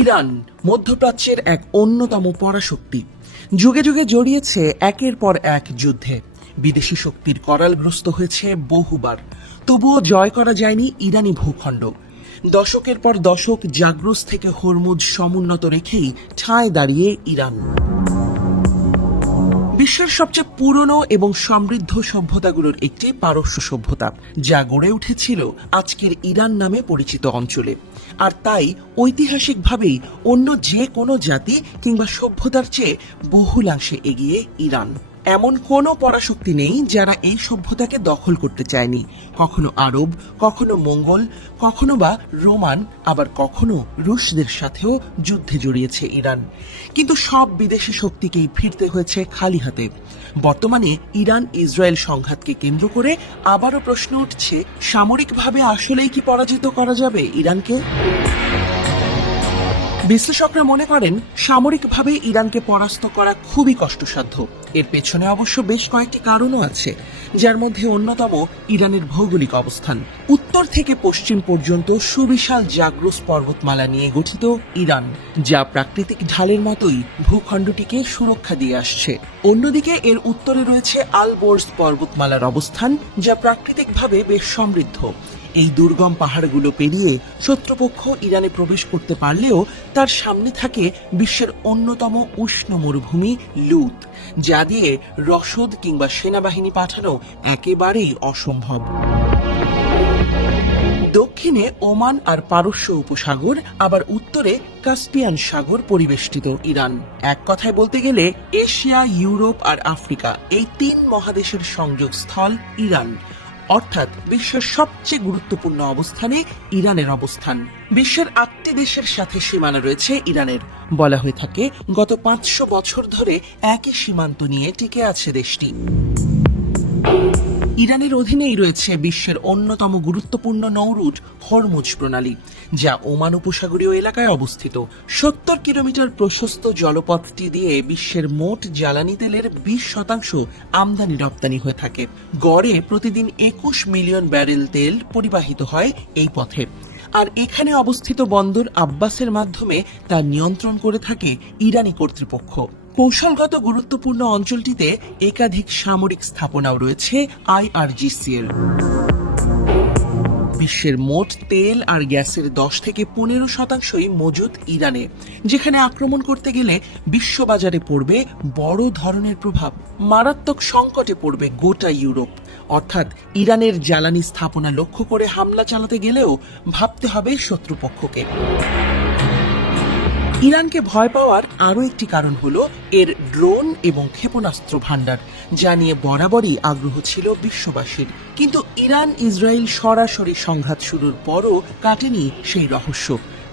Iran মধ্যপ্রাচ্যের এক অন্যতম পরাশক্তি, যুগে যুগে জড়িয়েছে একের পর এক যুদ্ধে। বিদেশি শক্তির করালগ্রস্ত হয়েছে বহুবার, তবুও জয় করা যায়নি ইরানি ভূখণ্ড। দশকের পর দশক জাগ্রস থেকে হরমুজ সমুন্নত রেখেই ঠায় দাঁড়িয়ে ইরান। বিশ্বের সবচেয়ে পুরনো এবং সমৃদ্ধ সভ্যতাগুলোর একটি পারস্য সভ্যতা, যা গড়ে উঠেছিল আজকের ইরান নামে পরিচিত অঞ্চলে। আর তাই ঐতিহাসিকভাবেই অন্য যে কোনো জাতি কিংবা সভ্যতার চেয়ে বহুলাংশে এগিয়ে ইরান। এমন কোনো পরাশক্তি নেই যারা এই সভ্যতাকে দখল করতে চায়নি। কখনো আরব, কখনো মঙ্গল, কখনো বা রোমান, আবার কখনো রুশদের সাথেও যুদ্ধে জড়িয়েছে ইরান। কিন্তু সব বিদেশি শক্তিকেই ফিরতে হয়েছে খালি হাতে। বর্তমানে ইরান ইসরায়েল সংঘাতকে কেন্দ্র করে আবারও প্রশ্ন উঠছে, সামরিকভাবে আসলেই কি পরাজিত করা যাবে ইরানকে? বিশ্লেষকরা মনে করেন, সামরিকভাবে ইরানকে পরাস্ত করা খুবই কষ্টসাধ্য। এর পেছনে অবশ্য বেশ কয়েকটি কারণও আছে, যার মধ্যে অন্যতম ইরানের ভৌগোলিক অবস্থান। উত্তর থেকে পশ্চিম পর্যন্ত সুবিশাল জাগ্রস পর্বতমালা নিয়ে গঠিত ইরান, যা প্রাকৃতিক ঢালের মতোই ভূখণ্ডটিকে সুরক্ষা দিয়ে আসছে। অন্যদিকে এর উত্তরে রয়েছে আলবোর্জ পর্বতমালার অবস্থান, যা প্রাকৃতিকভাবে বেশ সমৃদ্ধ। এই দুর্গম পাহাড়গুলো পেরিয়ে শত্রুপক্ষ ইরানে প্রবেশ করতে পারলেও তার সামনে থাকে বিশ্বের অন্যতম উষ্ণ মরুভূমি লুত, যা দিয়ে রসদ কিংবা সেনাবাহিনী পাঠানো একেবারেই অসম্ভব। দক্ষিণে ওমান আর পারস্য উপসাগর, আবার উত্তরে কাস্পিয়ান সাগর পরিবেষ্টিত ইরান। এক কথায় বলতে গেলে এশিয়া, ইউরোপ আর আফ্রিকা, এই তিন মহাদেশের সংযোগস্থল ইরান। অর্থাৎ বিশ্বের সবচেয়ে গুরুত্বপূর্ণ অবস্থানে ইরানের অবস্থান। বিশ্বের 8টি দেশের সাথে সীমানা রয়েছে ইরানের। বলা হয়ে থাকে, গত 500 বছর ধরে একই সীমান্ত নিয়ে টিকে আছে দেশটি। ইরানের অধীনেই রয়েছে বিশ্বের অন্যতম গুরুত্বপূর্ণ নৌরুট হরমুজ প্রণালী, যা ওমান উপসাগরীয় এলাকায় অবস্থিত। 70 কিলোমিটার প্রশস্ত জলপথটি দিয়ে বিশ্বের মোট জ্বালানি তেলের 20% আমদানি রপ্তানি হয়ে থাকে। গড়ে প্রতিদিন 21 মিলিয়ন ব্যারেল তেল পরিবাহিত হয় এই পথে। আর এখানে অবস্থিত বন্দর আব্বাসের মাধ্যমে তা নিয়ন্ত্রণ করে থাকে ইরানি কর্তৃপক্ষ। কৌশলগত গুরুত্বপূর্ণ অঞ্চলটিতে একাধিক সামরিক স্থাপনাও রয়েছে IRGC-এর। বিশ্বের মোট তেল আর গ্যাসের 10 থেকে 15% মজুদ ইরানে, যেখানে আক্রমণ করতে গেলে বিশ্ববাজারে পড়বে বড় ধরনের প্রভাব। মারাত্মক সংকটে পড়বে গোটা ইউরোপ। অর্থাৎ ইরানের জ্বালানি স্থাপনা লক্ষ্য করে হামলা চালাতে গেলেও ভাবতে হবে শত্রুপক্ষকে। ইরানকে ভয় পাওয়ার আরও একটি কারণ হলো এর ড্রোন এবং ক্ষেপণাস্ত্র ভান্ডার, যা নিয়ে বরাবরই আগ্রহ ছিল বিশ্ববাসীর। কিন্তু ইরান ইসরায়েল সরাসরি সংঘাত শুরুর পরও কাটেনি সেই রহস্য।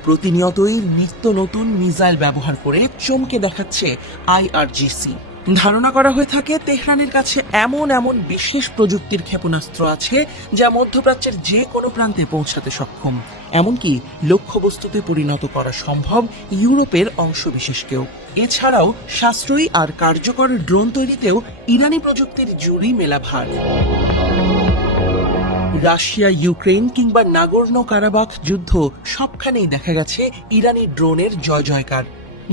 প্রতিনিয়তই নিত্য নতুন মিসাইল ব্যবহার করে চমকে দেখাচ্ছে IRGC। ধারণা করা হয়ে থাকে, তেহরানের কাছে এমন বিশেষ প্রযুক্তির ক্ষেপণাস্ত্র আছে, যা মধ্যপ্রাচ্যের যে কোনো প্রান্তে পৌঁছাতে সক্ষম। এমনকি লক্ষ্যবস্তুতে পরিণত করা সম্ভব ইউরোপের অংশবিশেষকেও। এছাড়াও সাশ্রয়ী আর কার্যকর ড্রোন তৈরিতেও ইরানি প্রযুক্তির জুড়ি মেলা ভার। রাশিয়া, ইউক্রেন কিংবা নাগোর্নো কারাবাখ যুদ্ধ, সবখানেই দেখা গেছে ইরানি ড্রোনের জয় জয়কার।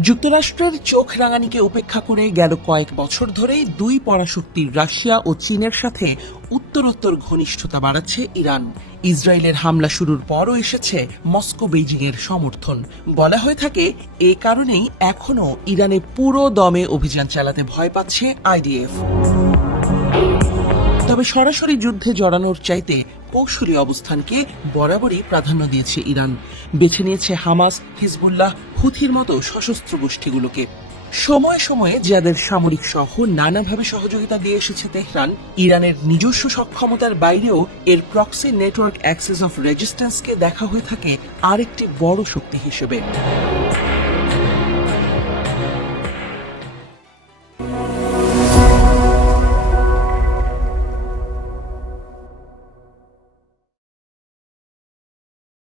যুক্তরাষ্ট্রের চোখ রাঙানিকে উপেক্ষা করে গেল কয়েক বছর ধরেই দুই পরাশক্তির রাশিয়া ও চীনের সাথে উত্তরোত্তর ঘনিষ্ঠতা বাড়াচ্ছে ইরান। ইসরায়েলের হামলা শুরুর পরও এসেছে মস্কো বেইজিং এর সমর্থন। বলা হয়ে থাকে, এ কারণেই এখনো ইরানে পুরো দমে অভিযান চালাতে ভয় পাচ্ছে IDF। তবে সরাসরি যুদ্ধে জড়ানোর চাইতে কৌশলী অবস্থানকে বরাবরই প্রাধান্য দিয়েছে ইরান। বেছে নিয়েছে হামাস, হিজবুল্লাহ, হুথির মতো সশস্ত্র গোষ্ঠীগুলোকে। সময়ে সময়ে যাদের সামরিক সহ নানাভাবে সহযোগিতা দিয়ে এসেছে তেহরান, ইরানের নিজস্ব সক্ষমতার বাইরেও এর প্রক্সি নেটওয়ার্ক অ্যাক্সেস অফ রেজিস্ট্যান্সকে দেখা হয়ে থাকে আরেকটি বড় শক্তি হিসেবে।